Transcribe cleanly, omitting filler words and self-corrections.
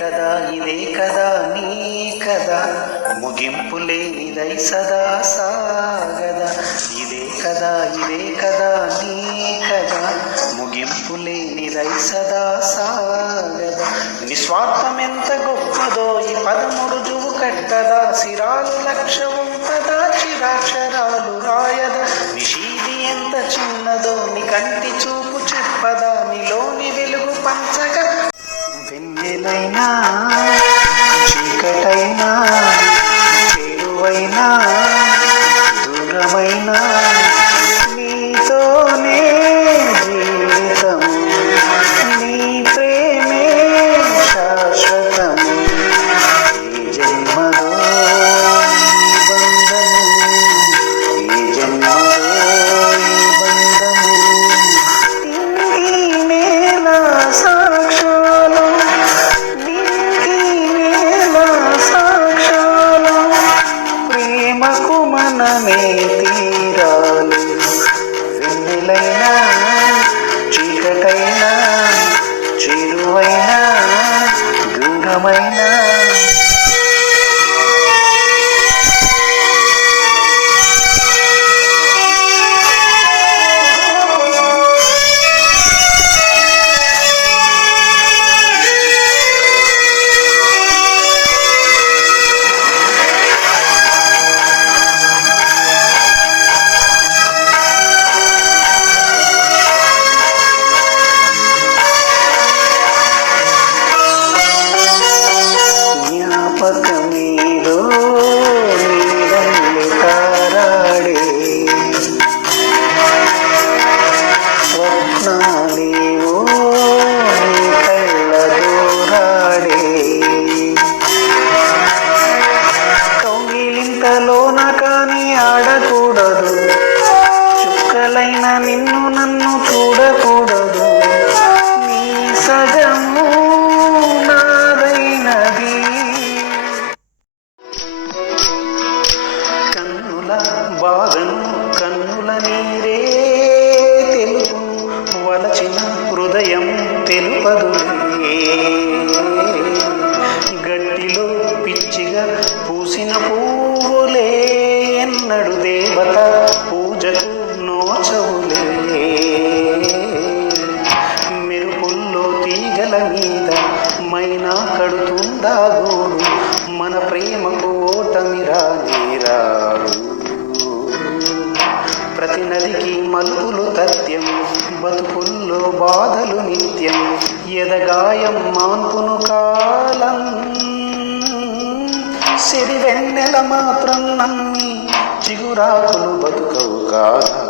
కదా ఇదే కదా నీ కదా ముగింపు లేనిదై సదా సాగదా. ఇదే కదా నీ కదా ముగింపు లేనిదై సదా సాగదా. నిస్వార్థం ఎంత గొప్పదో ఈ పదముడు జువు కట్టదా. సిరాలు లక్ష ఉంటదా చిరాక్షరాలు రాయదా. నిషీది ఎంత చిన్నదో నీ కంటి చూపు చెప్పదా. నీలోని వెలుగు పంచగా వెన్నెలైనా చీకటైనా చేరువైనా దూరమైనా నీతోనే జీవితం. నీ ప్రేమే శాశ్వతం. ఈ జన్మలో ఈ బంధము, ఈ జన్మలో ఈ బంధము. ఈ నేల సాక్షాలు, ప్రేమకు మనమే తీరాలు. వెన్నెలైనా చీకటైనా చేరువైనా దూరమైనా. జ్ఞాపకమేదో నీడల్లి తారాడే స్వప్నాలేవో నీ కళ్ళ దూరాడే. కౌగిలింతలోన కాని ఆడకూడదు. చుక్కలైన నిన్ను నన్ను చూడకూడదు. నీ సగము నాదైనది. కన్నుల బాధను కన్నుల నీరే తెలుపు. వలచిన హృదయం తెలుపదులే. గట్టిలో పిచ్చిగా పూసిన పువ్వులే ఎన్నడు దేవత పూజకు నోచవులే. మెరుపుల్లో తీగల మీద మైనా కడుతుందా గోడు. మన ప్రేమకు ఓటమి రాడు. ప్రతి నదికి మలుపులు తథ్యం. బతుకుల్లో బాధలు నిత్యం. ఎదగాయం మాన్పును కాలం. సిరి వెన్నెల మాత్రం నమ్మి చిగురాకులు బతుకవు కాదా.